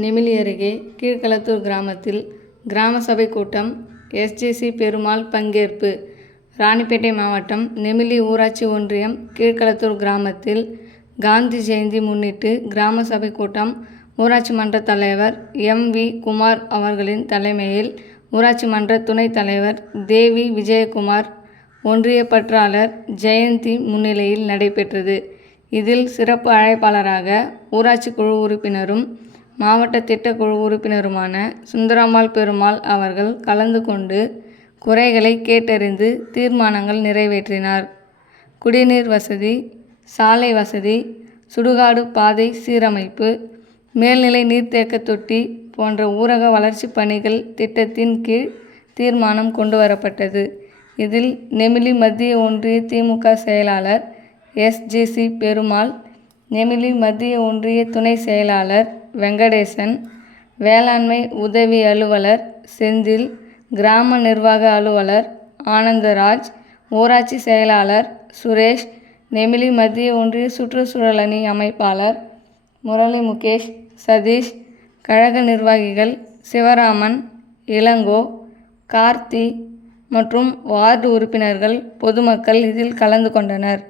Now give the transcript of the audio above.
நெமிலி அருகே கீழ்களத்தூர் கிராமத்தில் கிராம சபை கூட்டம். எஸ்ஜேசி பெருமாள் பங்கேற்பு. ராணிப்பேட்டை மாவட்டம் நெமிலி ஊராட்சி ஒன்றியம் கீழ்களத்தூர் கிராமத்தில் காந்தி ஜெயந்தி முன்னிட்டு கிராம சபை கூட்டம். ஊராட்சி மன்ற தலைவர் எம்.வி. குமார் அவர்களின் தலைமையில் ஊராட்சி மன்ற துணைத் தலைவர் தேவி விஜயகுமார், ஒன்றிய பற்றாளர் ஜெயந்தி முன்னிலையில் நடைபெற்றது. இதில் சிறப்பு அழைப்பாளராக ஊராட்சி குழு உறுப்பினரும் மாவட்ட திட்டக்குழு உறுப்பினருமான சுந்தரம்மாள் பெருமாள் அவர்கள் கலந்து கொண்டு குறைகளை கேட்டறிந்து தீர்மானங்கள் நிறைவேற்றினார். குடிநீர் வசதி, சாலை வசதி, சுடுகாடு பாதை சீரமைப்பு, மேல்நிலை நீர்த்தேக்க தொட்டி போன்ற ஊரக வளர்ச்சி பணிகள் திட்டத்தின் கீழ் தீர்மானம் கொண்டுவரப்பட்டது. இதில் நெமிலி மத்திய ஒன்றிய திமுக செயலாளர் எஸ்.ஜே.சி. பெருமாள், நெமிலி மத்திய ஒன்றிய துணை செயலாளர் வெங்கடேசன், வேளாண்மை உதவி அலுவலர் செந்தில், கிராம நிர்வாக அலுவலர் ஆனந்தராஜ், ஊராட்சி செயலாளர் சுரேஷ், நெமிலி மத்திய ஒன்றிய சுற்றுச்சூழல் அணி அமைப்பாளர் முரளி முகேஷ், சதீஷ், கழக நிர்வாகிகள் சிவராமன், இளங்கோ, கார்த்தி மற்றும் வார்டு உறுப்பினர்கள், பொதுமக்கள் இதில் கலந்து கொண்டனர்.